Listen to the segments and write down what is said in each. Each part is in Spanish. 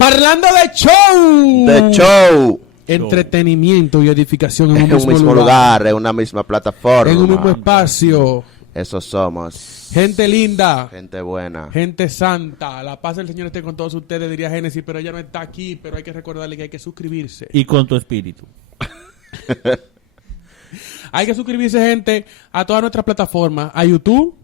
Parlando de show. The Show. Entretenimiento y edificación en En un mismo lugar, en una misma plataforma. En un mismo espacio. Eso somos. Gente linda. Gente buena. Gente santa. La paz del Señor esté con todos ustedes, diría Génesis, pero ella no está aquí, pero hay que recordarle que hay que suscribirse. Y con tu espíritu. Hay que suscribirse, gente, a todas nuestras plataformas. A YouTube,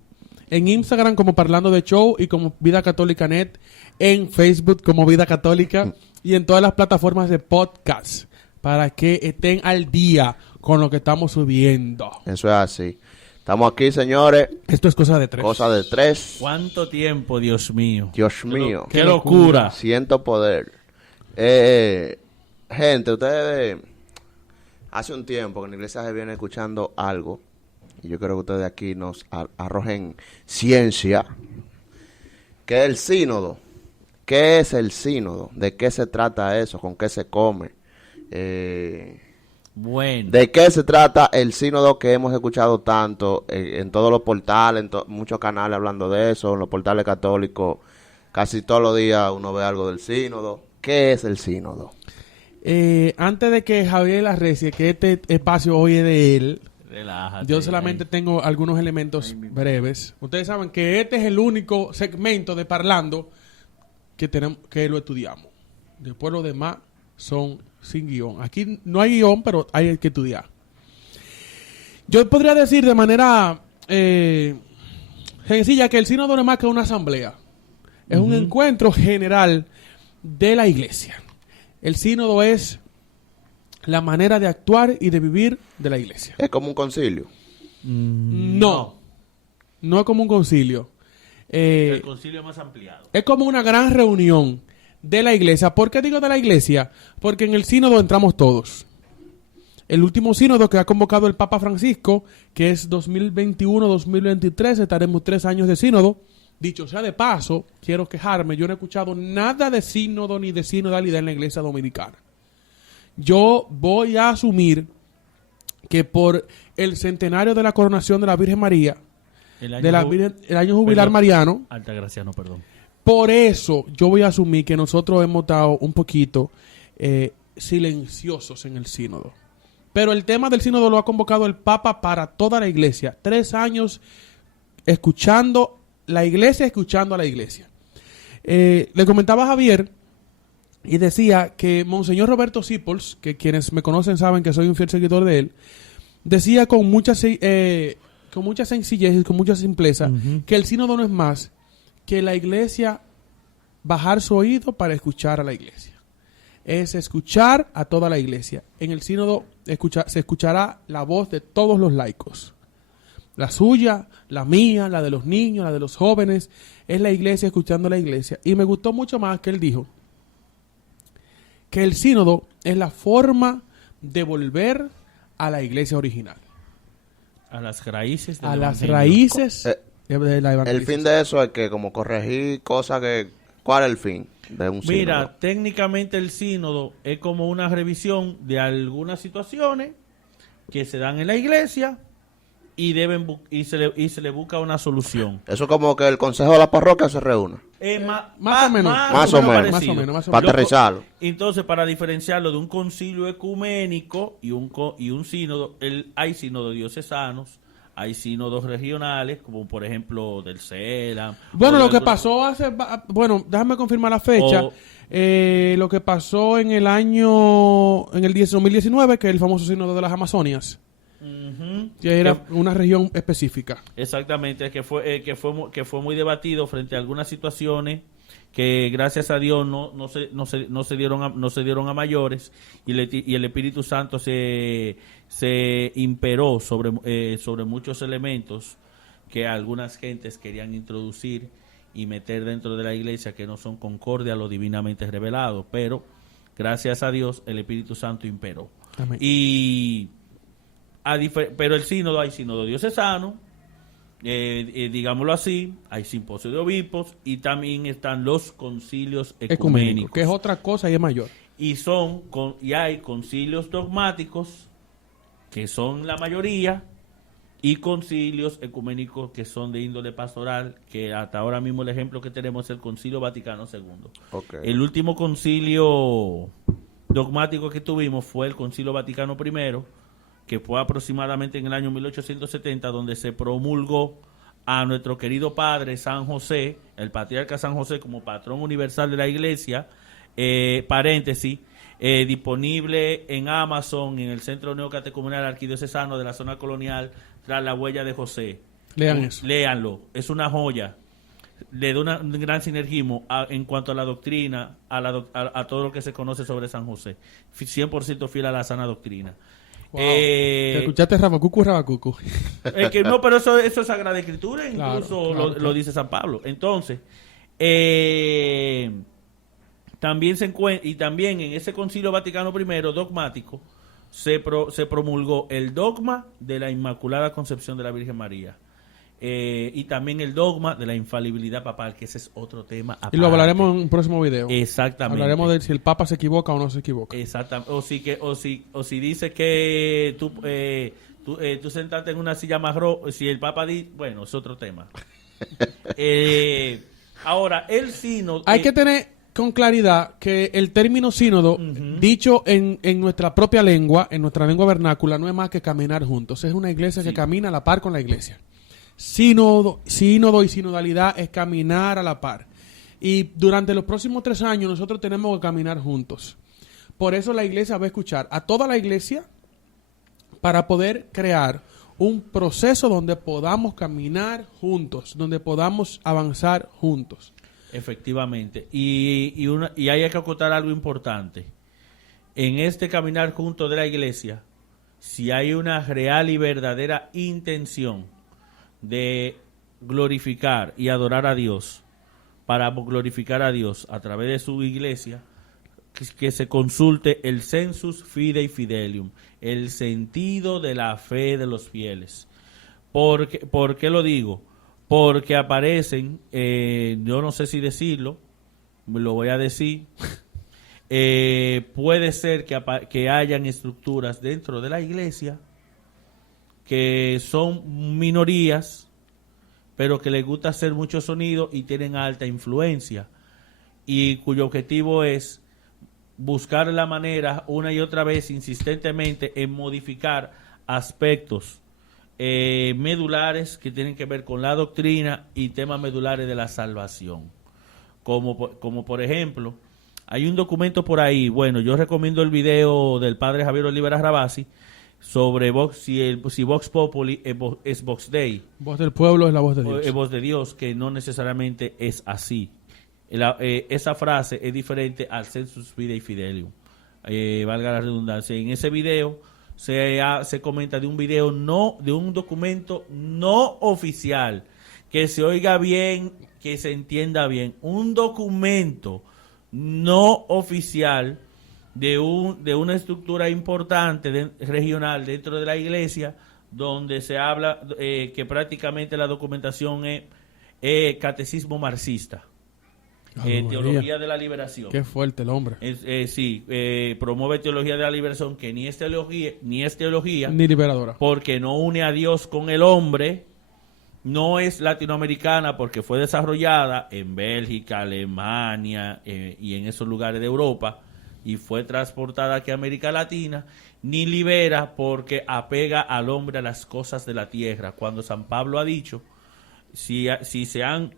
en Instagram como Parlando de Show y como Vida Católica Net, en Facebook como Vida Católica y en todas las plataformas de podcast para que estén al día con lo que estamos subiendo. Eso es así. Estamos aquí, señores. Esto es cosa de tres. Cosa de tres. ¿Cuánto tiempo, Dios mío? Dios mío. ¡Qué locura! Siento poder. Gente, ustedes... Hace un tiempo que en la iglesia se viene escuchando algo. Y yo creo que ustedes aquí nos arrojen ciencia. ¿Qué es el sínodo? ¿Qué es el sínodo? ¿De qué se trata eso? ¿Con qué se come? Bueno. ¿De qué se trata el sínodo que hemos escuchado tanto en todos los portales, en muchos canales hablando de eso, en los portales católicos? Casi todos los días uno ve algo del sínodo. ¿Qué es el sínodo? Antes de que Javier arrecie que este espacio hoy es de él, Relájate. yo solamente tengo algunos elementos breves. Ustedes saben que este es el único segmento de Parlando que tenemos, que lo estudiamos. Después los demás son sin guión. Aquí no hay guión, pero hay que estudiar. Yo podría decir de manera sencilla que el sínodo no es más que una asamblea. Es un encuentro general de la iglesia. El sínodo es la manera de actuar y de vivir de la iglesia. Es como un concilio. No es como un concilio. El concilio más ampliado. Es como una gran reunión de la iglesia. ¿Por qué digo de la iglesia? Porque en el sínodo entramos todos. El último sínodo que ha convocado el Papa Francisco, que es 2021-2023, estaremos 3 años de sínodo. Dicho sea de paso, quiero quejarme, yo no he escuchado nada de sínodo ni de sinodalidad en la iglesia dominicana. Yo voy a asumir que por el centenario de la coronación de la Virgen María, el año jubilar mariano, Altagraciano, perdón. por eso yo voy a asumir que nosotros hemos estado un poquito silenciosos en el sínodo. Pero el tema del sínodo lo ha convocado el Papa para toda la iglesia. 3 años escuchando la iglesia, escuchando a la iglesia. Le comentaba a Javier y decía que Monseñor Roberto Sipols, que quienes me conocen saben que soy un fiel seguidor de él, decía con mucha sencillez y con mucha simpleza que el sínodo no es más que la iglesia bajar su oído para escuchar a la iglesia. Es escuchar a toda la iglesia. En el sínodo se escuchará la voz de todos los laicos. La suya, la mía, la de los niños, la de los jóvenes. Es la iglesia escuchando a la iglesia. Y me gustó mucho más que él dijo que el sínodo es la forma de volver a la iglesia original. A las raíces del evangelio. A las raíces de la evangelización. El fin de eso es que como corregir cosas que... ¿Cuál es el fin de un sínodo? Mira, técnicamente el sínodo es como una revisión de algunas situaciones que se dan en la iglesia y se le busca una solución. Eso es como que el consejo de la parroquia se reúna. Más o menos. Para aterrizarlo. Entonces, para diferenciarlo de un concilio ecuménico y un sínodo, hay sínodos diocesanos, hay sínodos regionales, como por ejemplo del CELA. Bueno, lo que pasó déjame confirmar la fecha. Lo que pasó en el 2019, que es el famoso sínodo de las Amazonias. Que era una región específica. Exactamente, que fue muy debatido frente a algunas situaciones que gracias a Dios no se dieron a mayores y el Espíritu Santo se imperó sobre muchos elementos que algunas gentes querían introducir y meter dentro de la iglesia que no son concordia a lo divinamente revelado, pero gracias a Dios el Espíritu Santo imperó. Amén. Pero el sínodo, hay sínodo diocesano, digámoslo así, hay simposio de obispos y también están los concilios ecuménicos, que es otra cosa y es mayor. Y hay concilios dogmáticos, que son la mayoría, y concilios ecuménicos que son de índole pastoral, que hasta ahora mismo el ejemplo que tenemos es el Concilio Vaticano II. Ok. El último concilio dogmático que tuvimos fue el Concilio Vaticano I, que fue aproximadamente en el año 1870, donde se promulgó a nuestro querido padre San José, el patriarca San José, como patrón universal de la Iglesia, paréntesis, disponible en Amazon, en el Centro Neocatecumenal Arquidiocesano de la Zona Colonial, tras la huella de José. Lean eso. Léanlo, es una joya. Le da un gran sinergismo en cuanto a la doctrina, a todo lo que se conoce sobre San José. 100% fiel a la sana doctrina. Wow. ¿Te escuchaste Rabacucu? No, pero eso es Sagrada Escritura, incluso Claro, lo dice San Pablo. Entonces, también se encuentra, y también en ese Concilio Vaticano I dogmático se promulgó el dogma de la Inmaculada Concepción de la Virgen María. Y también el dogma de la infalibilidad papal, que ese es otro tema aparte. Y lo hablaremos en un próximo video. Exactamente. Hablaremos de si el Papa se equivoca o no se equivoca. Exactamente. O si dice que tú sentarte en una silla más si el Papa dice, bueno, es otro tema. Ahora, el sínodo... Hay que tener con claridad que el término sínodo, dicho en nuestra propia lengua, en nuestra lengua vernácula, no es más que caminar juntos. Es una iglesia que camina a la par con la iglesia. Sínodo y sinodalidad es caminar a la par. Y durante los próximos 3 años nosotros tenemos que caminar juntos. Por eso la iglesia va a escuchar a toda la iglesia para poder crear un proceso donde podamos caminar juntos, donde podamos avanzar juntos. Efectivamente. Y hay que acotar algo importante. En este caminar juntos de la iglesia, si hay una real y verdadera intención de glorificar y adorar a Dios, para glorificar a Dios a través de su iglesia, que se consulte el sensus fidei fidelium, el sentido de la fe de los fieles. ¿Por qué lo digo? Porque aparecen, yo no sé si decirlo, lo voy a decir, puede ser que hayan estructuras dentro de la iglesia que son minorías, pero que les gusta hacer mucho sonido y tienen alta influencia, y cuyo objetivo es buscar la manera una y otra vez insistentemente en modificar aspectos medulares que tienen que ver con la doctrina y temas medulares de la salvación. Como por ejemplo, hay un documento por ahí, bueno, yo recomiendo el video del padre Javier Olivera Rabasi sobre si Vox Populi es Vox Dei. Voz del pueblo es la voz de Dios. Es voz de Dios, que no necesariamente es así. Esa frase es diferente al sensus fidei fidelium. Valga la redundancia. En ese video se comenta de un documento no oficial, que se oiga bien, que se entienda bien. Un documento no oficial de una estructura importante regional dentro de la iglesia, donde se habla que prácticamente la documentación es catecismo marxista, teología de la liberación. Qué fuerte el hombre. Promueve teología de la liberación, que ni es teología ni liberadora, porque no une a Dios con el hombre. No es latinoamericana porque fue desarrollada en Bélgica, Alemania y en esos lugares de Europa, y fue transportada aquí a América Latina, ni libera porque apega al hombre a las cosas de la tierra. Cuando San Pablo ha dicho, si han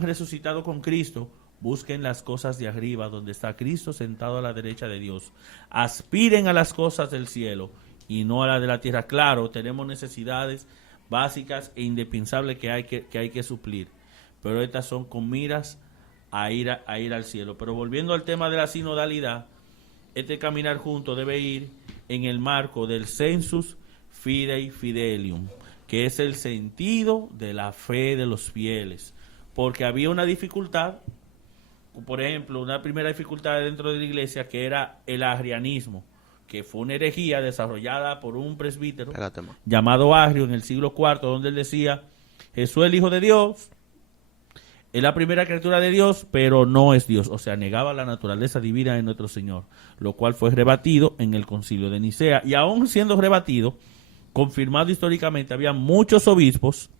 resucitado con Cristo, busquen las cosas de arriba, donde está Cristo sentado a la derecha de Dios. Aspiren a las cosas del cielo y no a las de la tierra. Claro, tenemos necesidades básicas e indispensables que hay que suplir, pero estas son con miras a ir al cielo. Pero volviendo al tema de la sinodalidad, este caminar junto debe ir en el marco del sensus fidei fidelium, que es el sentido de la fe de los fieles, porque había una dificultad, por ejemplo, una primera dificultad dentro de la iglesia, que era el arrianismo, que fue una herejía desarrollada por un presbítero llamado Agrio en el siglo IV, donde él decía: Jesús es el Hijo de Dios, es la primera criatura de Dios, pero no es Dios. O sea, negaba la naturaleza divina de nuestro Señor, lo cual fue rebatido en el Concilio de Nicea. Y aún siendo rebatido, confirmado históricamente, había muchos obispos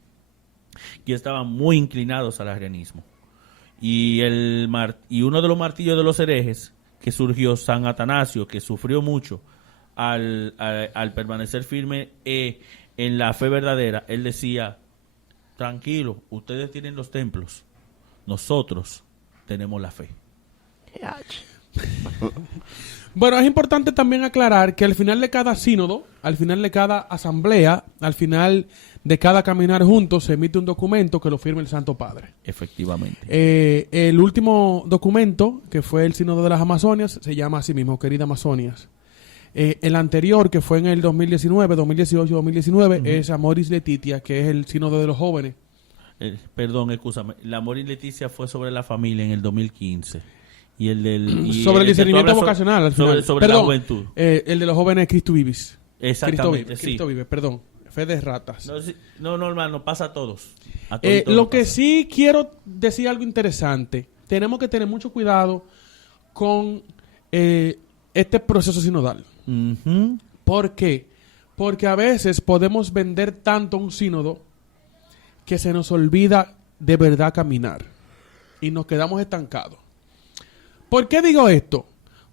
que estaban muy inclinados al arrianismo. Y uno de los martillos de los herejes que surgió, San Atanasio, que sufrió mucho al permanecer firme en la fe verdadera, él decía: tranquilo, ustedes tienen los templos, nosotros tenemos la fe. Bueno, es importante también aclarar que al final de cada sínodo, al final de cada asamblea, al final de cada caminar juntos, se emite un documento que lo firma el Santo Padre. Efectivamente. El último documento, que fue el Sínodo de las Amazonias, se llama así mismo, Querida Amazonias. El anterior, que fue en el 2019, 2018, 2019, es Amoris Laetitia, que es el Sínodo de los Jóvenes. Perdón, escúchame. La Amoris Laetitia fue sobre la familia en el 2015. Y sobre el discernimiento vocacional, al final. Sobre la juventud. El de los jóvenes, Cristo Vivis. Exactamente, Cristo Vive, perdón. Fe de ratas. No, hermano, pasa a todos. Lo que sí quiero decir algo interesante. Tenemos que tener mucho cuidado con este proceso sinodal. Uh-huh. ¿Por qué? Porque a veces podemos vender tanto un sínodo que se nos olvida de verdad caminar. Y nos quedamos estancados. ¿Por qué digo esto?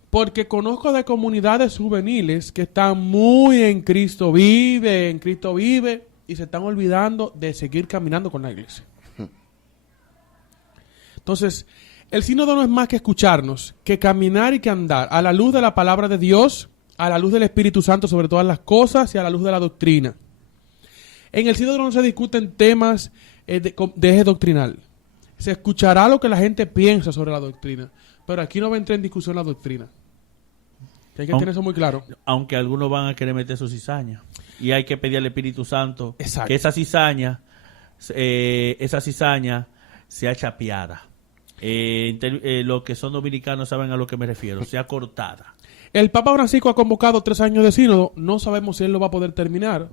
Porque conozco de comunidades juveniles que están muy en Cristo vive, y se están olvidando de seguir caminando con la iglesia. Entonces, el sínodo no es más que escucharnos, que caminar y que andar a la luz de la palabra de Dios, a la luz del Espíritu Santo sobre todas las cosas y a la luz de la doctrina. En el sínodo no se discuten temas de eje doctrinal. Se escuchará lo que la gente piensa sobre la doctrina. Pero aquí no va a entrar en discusión la doctrina. Que hay que tener eso muy claro. Aunque algunos van a querer meter su cizaña. Y hay que pedir al Espíritu Santo Exacto. que esa cizaña sea chapeada. Los que son dominicanos saben a lo que me refiero. Sea cortada. El Papa Francisco ha convocado 3 años de sínodo. No sabemos si él lo va a poder terminar.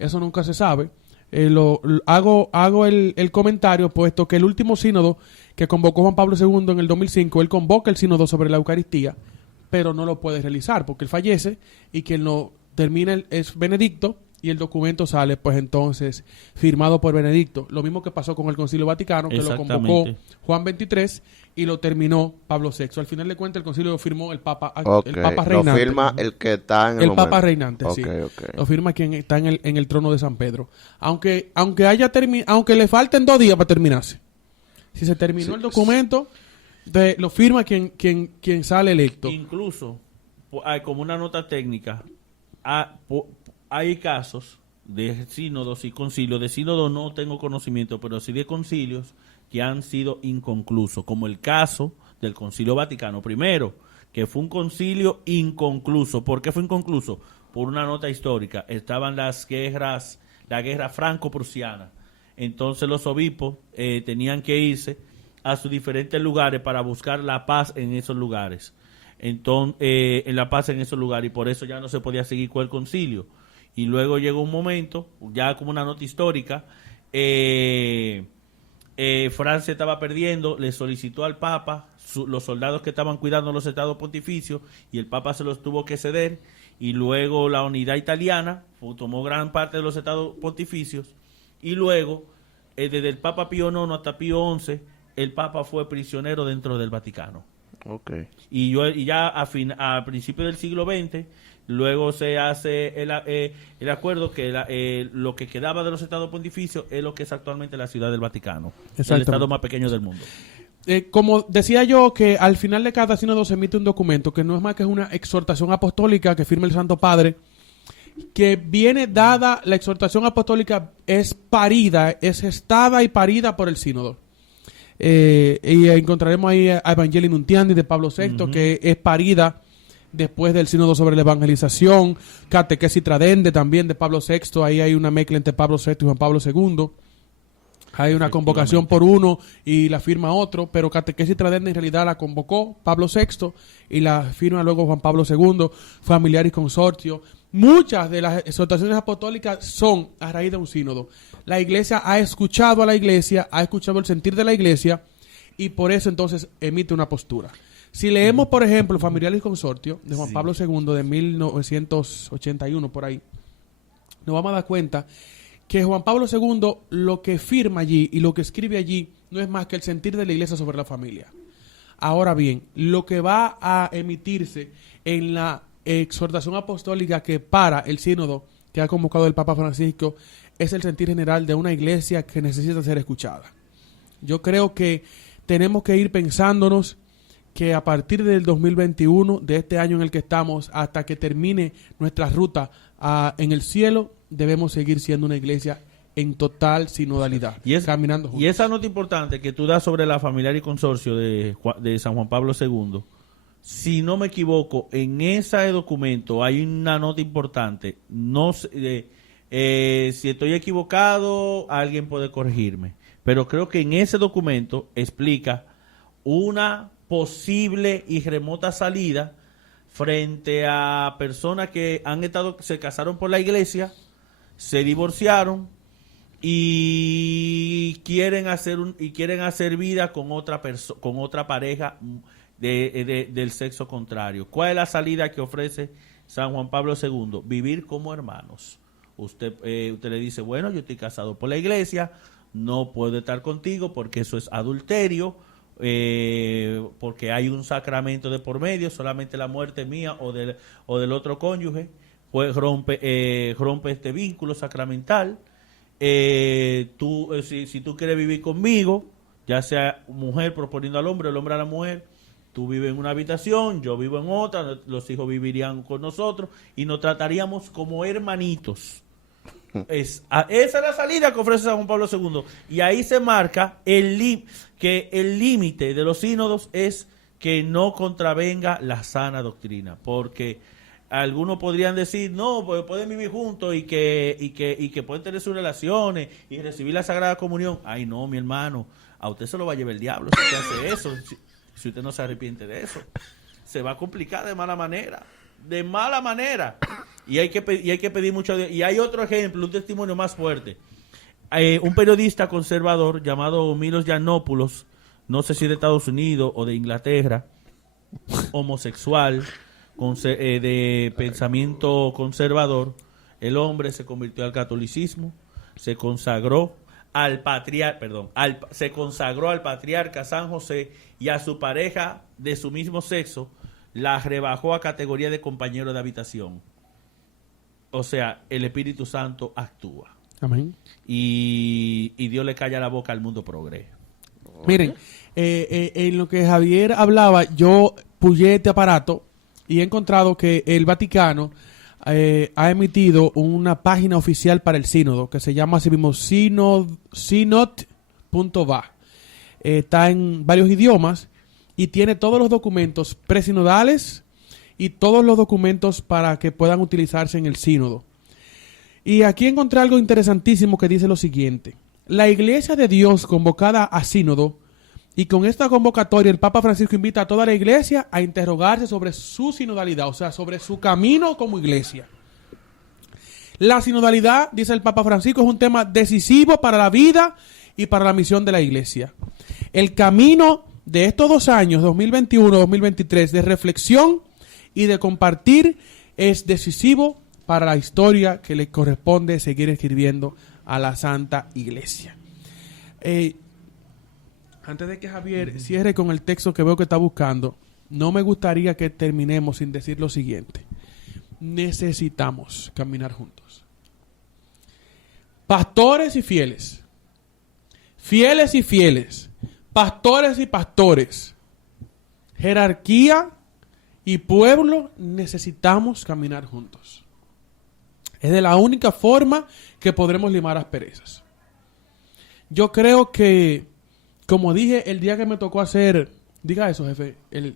Eso nunca se sabe. Hago el comentario, puesto que el último sínodo que convocó Juan Pablo II en el 2005, él convoca el sínodo sobre la Eucaristía, pero no lo puede realizar porque él fallece y quien lo termina es Benedicto, y el documento sale pues entonces firmado por Benedicto. Lo mismo que pasó con el Concilio Vaticano, que lo convocó Juan XXIII y lo terminó Pablo VI. Al final de cuentas el concilio lo firmó el Papa reinante. Lo firma el que está en el momento. Papa reinante, sí. Lo firma quien está en el trono de San Pedro. Aunque le falten 2 días para terminarse. Si se terminó el documento, lo firma quien sale electo. Incluso, hay como una nota técnica, hay casos de sínodos y concilios. De sínodo no tengo conocimiento, pero sí de concilios que han sido inconclusos, como el caso del Concilio Vaticano I, que fue un concilio inconcluso. ¿Por qué fue inconcluso? Por una nota histórica. Estaban la guerra franco-prusiana. Entonces los obispos tenían que irse a sus diferentes lugares para buscar la paz en esos lugares. Entonces, y por eso ya no se podía seguir con el concilio. Y luego llegó un momento, ya como una nota histórica, Francia estaba perdiendo, le solicitó al Papa los soldados que estaban cuidando los estados pontificios, y el Papa se los tuvo que ceder, y luego la unidad italiana tomó gran parte de los estados pontificios, y luego, desde el Papa Pío IX hasta Pío XI, el Papa fue prisionero dentro del Vaticano. Okay. Y ya a principios del siglo XX, luego se hace el acuerdo que lo que quedaba de los estados pontificios es lo que es actualmente la Ciudad del Vaticano, el estado más pequeño del mundo. Como decía yo, que al final de cada sínodo se emite un documento que no es más que una exhortación apostólica que firma el Santo Padre, que viene dada, la exhortación apostólica es gestada y parida por el sínodo. Y encontraremos ahí a Evangelii Nuntiandi de Pablo VI, que es parida después del sínodo sobre la evangelización, Catequesis Tradende también de Pablo VI. Ahí hay una mezcla entre Pablo VI y Juan Pablo II. Hay una convocación por uno y la firma otro, pero Catequesis Tradende en realidad la convocó Pablo VI y la firma luego Juan Pablo II, Familiaris Consortio. Muchas de las exhortaciones apostólicas son a raíz de un sínodo. La iglesia ha escuchado a la iglesia, ha escuchado el sentir de la iglesia, y por eso entonces emite una postura. Si leemos, por ejemplo, Familiaris Consortio de Juan Pablo II de 1981, por ahí, nos vamos a dar cuenta que Juan Pablo II lo que firma allí y lo que escribe allí no es más que el sentir de la Iglesia sobre la familia. Ahora bien, lo que va a emitirse en la exhortación apostólica que para el sínodo que ha convocado el Papa Francisco es el sentir general de una iglesia que necesita ser escuchada. Yo creo que tenemos que ir pensándonos que a partir del 2021, de este año en el que estamos, hasta que termine nuestra ruta en el cielo, debemos seguir siendo una iglesia en total sinodalidad, caminando juntos. Y esa nota importante que tú das sobre la familiar y consorcio de San Juan Pablo II, si no me equivoco, en ese documento hay una nota importante. No sé, si estoy equivocado, alguien puede corregirme. Pero creo que en ese documento explica una posible y remota salida frente a personas que se casaron por la iglesia, se divorciaron y quieren hacer vida con otra pareja del sexo contrario. ¿Cuál es la salida que ofrece San Juan Pablo II? Vivir como hermanos. Usted le dice, bueno, yo estoy casado por la iglesia, no puedo estar contigo porque eso es adulterio, porque hay un sacramento de por medio, solamente la muerte mía o del otro cónyuge pues rompe este vínculo sacramental. Si tú quieres vivir conmigo, ya sea mujer proponiendo al hombre, el hombre a la mujer, tú vives en una habitación, yo vivo en otra, los hijos vivirían con nosotros y nos trataríamos como hermanitos. Esa es la salida que ofrece San Juan Pablo II. Y ahí se marca que el límite de los sínodos es que no contravenga la sana doctrina. Porque algunos podrían decir, no, pues pueden vivir juntos y que pueden tener sus relaciones y recibir la Sagrada Comunión. Ay, no, mi hermano, a usted se lo va a llevar el diablo si usted hace eso. Si usted no se arrepiente de eso, se va a complicar de mala manera. De mala manera. Y hay que pedir mucho. Y hay otro ejemplo, un testimonio más fuerte. Un periodista conservador llamado Milos Yiannopoulos, no sé si de Estados Unidos o de Inglaterra, homosexual, de pensamiento conservador. El hombre se convirtió al catolicismo, se consagró al patriarca San José y a su pareja de su mismo sexo la rebajó a categoría de compañero de habitación. O sea, el Espíritu Santo actúa. Amén. Y Dios le calla la boca al mundo progre. Miren, en lo que Javier hablaba, yo puyé este aparato y he encontrado que el Vaticano ha emitido una página oficial para el sínodo que se llama así mismo synod.va. Está en varios idiomas y tiene todos los documentos presinodales y todos los documentos para que puedan utilizarse en el sínodo. Y aquí encontré algo interesantísimo que dice lo siguiente: la Iglesia de Dios convocada a sínodo, y con esta convocatoria el Papa Francisco invita a toda la Iglesia a interrogarse sobre su sinodalidad, o sea, sobre su camino como Iglesia. La sinodalidad, dice el Papa Francisco, es un tema decisivo para la vida y para la misión de la Iglesia. El camino de estos 2 años, 2021-2023, de reflexión y de compartir, es decisivo para la historia que le corresponde seguir escribiendo a la Santa Iglesia. Antes de que Javier cierre con el texto que veo que está buscando, no me gustaría que terminemos sin decir lo siguiente: necesitamos caminar juntos. Pastores y fieles, fieles y fieles, pastores y pastores, jerarquía y pueblo, necesitamos caminar juntos. Es de la única forma que podremos limar asperezas. Yo creo que, como dije el día que me tocó hacer, diga eso, jefe, el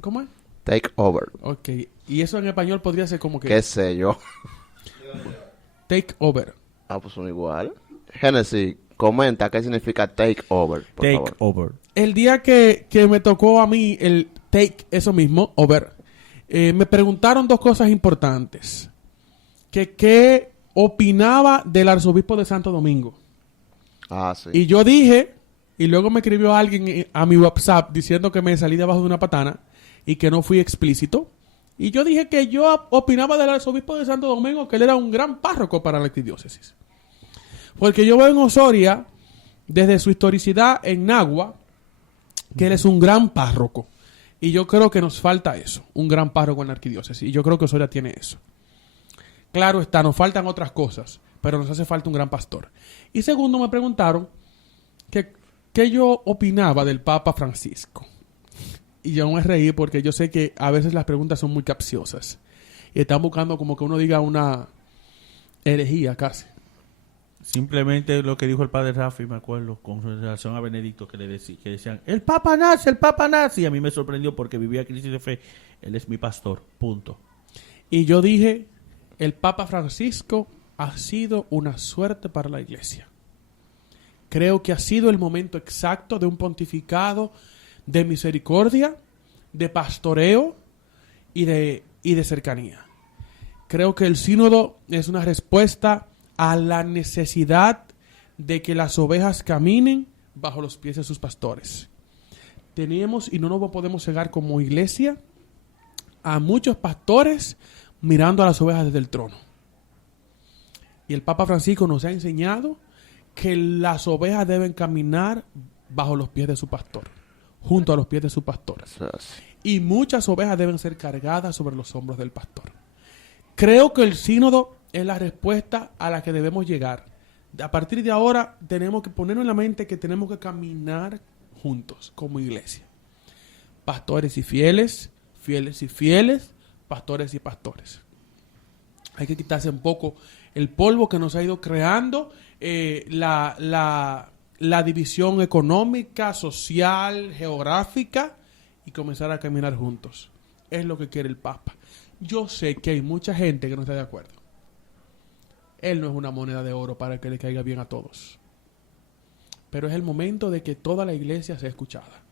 ¿cómo es? Take over. Ok, y eso en español podría ser como que... ¿Qué sé yo? Take over. Ah, pues son igual. Génesis, comenta qué significa take over, por favor. Over. El día que me tocó a mí el take, eso mismo, over, me preguntaron 2 cosas importantes. ¿Qué opinaba del arzobispo de Santo Domingo? Ah, sí. Y yo dije, y luego me escribió alguien a mi WhatsApp diciendo que me salí debajo de una patana y que no fui explícito. Y yo dije que yo opinaba del arzobispo de Santo Domingo que él era un gran párroco para la arquidiócesis. Porque yo veo en Osoria, desde su historicidad en Nagua, que él es un gran párroco. Y yo creo que nos falta eso, un gran párroco en la arquidiócesis. Y yo creo que Osoria tiene eso. Claro está, nos faltan otras cosas, pero nos hace falta un gran pastor. Y segundo, me preguntaron que yo opinaba del Papa Francisco. Y yo me reí porque yo sé que a veces las preguntas son muy capciosas. Y están buscando como que uno diga una herejía casi. Simplemente lo que dijo el padre Rafi, me acuerdo, con relación a Benedicto, que decían, el Papa nace, el Papa nace. Y a mí me sorprendió porque vivía crisis de fe. Él es mi pastor, punto. Y yo dije, el Papa Francisco ha sido una suerte para la iglesia. Creo que ha sido el momento exacto de un pontificado de misericordia, de pastoreo y de cercanía. Creo que el sínodo es una respuesta a la necesidad de que las ovejas caminen bajo los pies de sus pastores. Tenemos, y no nos podemos cegar como iglesia, a muchos pastores mirando a las ovejas desde el trono. Y el Papa Francisco nos ha enseñado que las ovejas deben caminar bajo los pies de su pastor, junto a los pies de su pastor. Y muchas ovejas deben ser cargadas sobre los hombros del pastor. Creo que el sínodo es la respuesta a la que debemos llegar. A partir de ahora tenemos que ponernos en la mente que tenemos que caminar juntos como iglesia. Pastores y fieles, fieles y fieles, pastores y pastores. Hay que quitarse un poco el polvo que nos ha ido creando la división económica, social, geográfica y comenzar a caminar juntos. Es lo que quiere el Papa. Yo sé que hay mucha gente que no está de acuerdo. Él no es una moneda de oro para que le caiga bien a todos. Pero es el momento de que toda la iglesia sea escuchada.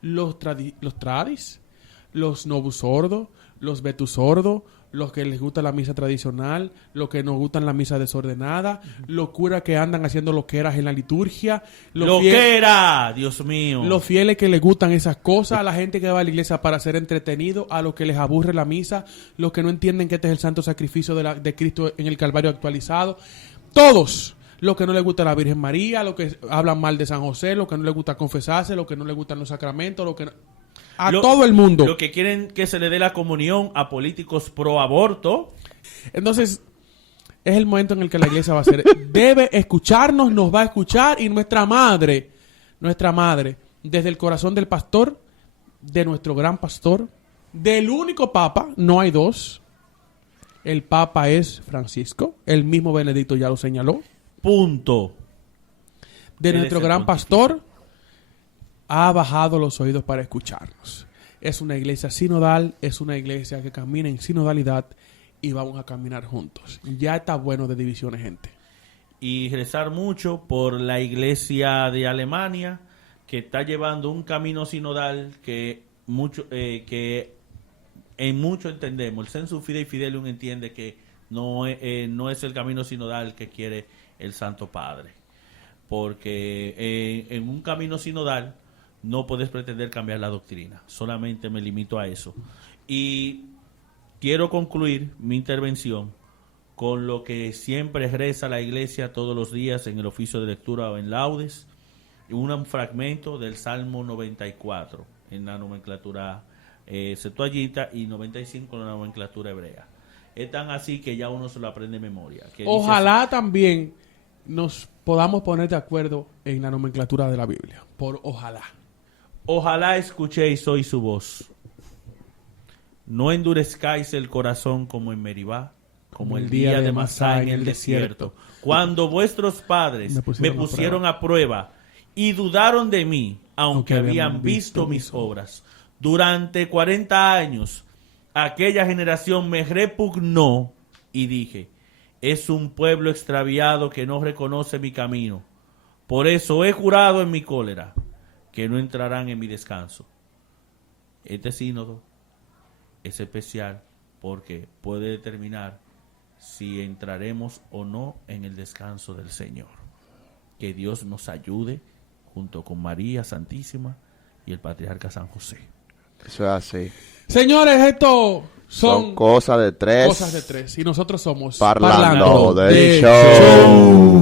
Los tradis, los novus sordos, los vetus sordos, los que les gusta la misa tradicional, los que nos gustan la misa desordenada, los curas que andan haciendo loqueras en la liturgia. ¡Loquera! Dios mío. Los fieles que les gustan esas cosas, a la gente que va a la iglesia para ser entretenido, a los que les aburre la misa, los que no entienden que este es el santo sacrificio de Cristo en el Calvario actualizado. Todos. Los que no les gusta la Virgen María, los que hablan mal de San José, los que no les gusta confesarse, los que no les gustan los sacramentos, los que no... todo el mundo. Los que quieren que se le dé la comunión a políticos pro aborto. Entonces, es el momento en el que la iglesia va a ser. Debe escucharnos, nos va a escuchar y nuestra madre, desde el corazón del pastor, de nuestro gran pastor, del único papa, no hay dos. El papa es Francisco, el mismo Benedicto ya lo señaló. Punto. De nuestro gran pastor, ha bajado los oídos para escucharnos. Es una iglesia sinodal, es una iglesia que camina en sinodalidad y vamos a caminar juntos. Ya está bueno de divisiones, gente. Y rezar mucho por la iglesia de Alemania, que está llevando un camino sinodal que en mucho entendemos. El sensu fidei fidelium entiende que no es el camino sinodal que quiere el Santo Padre. Porque en un camino sinodal no puedes pretender cambiar la doctrina. Solamente me limito a eso. Y quiero concluir mi intervención con lo que siempre reza la iglesia todos los días en el oficio de lectura o en laudes. Un fragmento del Salmo 94 en la nomenclatura Septuaginta y 95 en la nomenclatura hebrea. Es tan así que ya uno se lo aprende de memoria. Ojalá también nos podamos poner de acuerdo en la nomenclatura de la Biblia. Por ojalá. Ojalá escuchéis hoy su voz. No endurezcáis el corazón como en Meribá, como el día de Masá en el desierto, cuando vuestros padres me pusieron a prueba y dudaron de mí, aunque habían visto mis obras. Durante 40 años, aquella generación me repugnó y dije, es un pueblo extraviado que no reconoce mi camino. Por eso he jurado en mi cólera que no entrarán en mi descanso. Este sínodo es especial porque puede determinar si entraremos o no en el descanso del Señor. Que Dios nos ayude junto con María Santísima y el Patriarca San José. Eso es así. Señores, esto Son cosas de tres. cosas de tres. Y nosotros somos Parlando del de show.